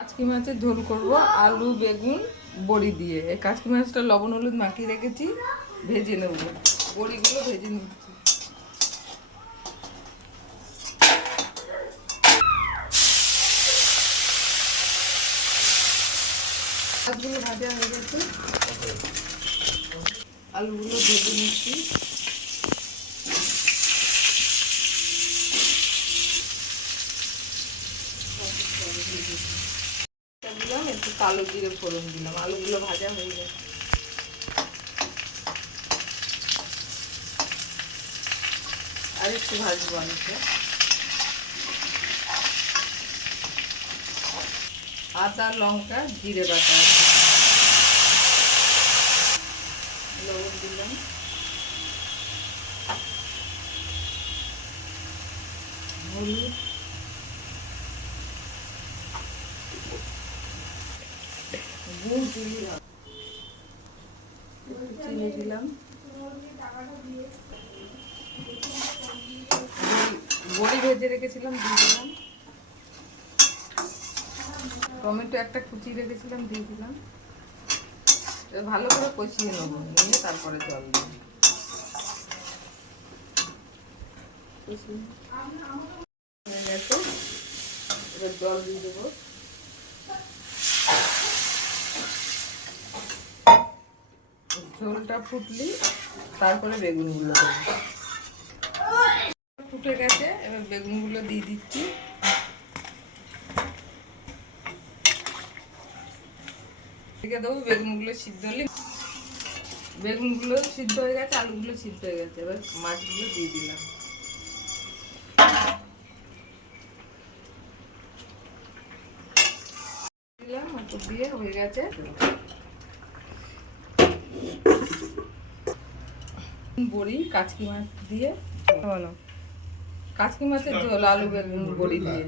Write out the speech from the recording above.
কাচকি মাছের ঝোল করব আলু বেগুন বড়ি দিয়ে। এই কাচকি মাছটা লবণ হলুদ মাখিয়ে রেখেছি, ভেজে নেব। বড়িগুলো ভেজে নিচ্ছি। মাছগুলো ভাজা হয়ে গেছে, আলুগুলো ভেজে নিচ্ছি। দিলাম একটু কালো জিরে ফোড়ন দিলাম, আলুগুলো ভাজা হয়ে গেছে। আর একটু ভাজবো আলুটা। আদা লঙ্কা জিরে বাটা, লবণ দিলাম, হলুদ, গুড় দিলাম, চিনি দিলাম, বড়ি ভেজে রেখেছিলাম দিয়ে দিলাম, টমেটো একটা কুচি রেখেছিলাম দিয়ে দিলাম। ভালো করে কষিয়ে নেব, নিয়ে তারপরে জল দিই। হয়ে গেছে, এবার জল দিয়ে দেবো। ঝোলটা ফুটলি তারপরে বেগুনগুলো দেবো। ফুটে গেছে, এবার বেগুনগুলো দিয়ে দিচ্ছি। রেখে দেবো বেগুনগুলো সিদ্ধ হলে। বেগুনগুলো সিদ্ধ হয়ে গেছে, আলুগুলো সিদ্ধ হয়ে গেছে, এবার মাছগুলো দিয়ে দিলাম। দিলাম ওপর দিয়ে, হয়ে গেছে। বড়ি কাচকি মাছ দিয়ে, বলো কাচকি মাছের ঝোল আলু বেগুন বড়ি দিয়ে।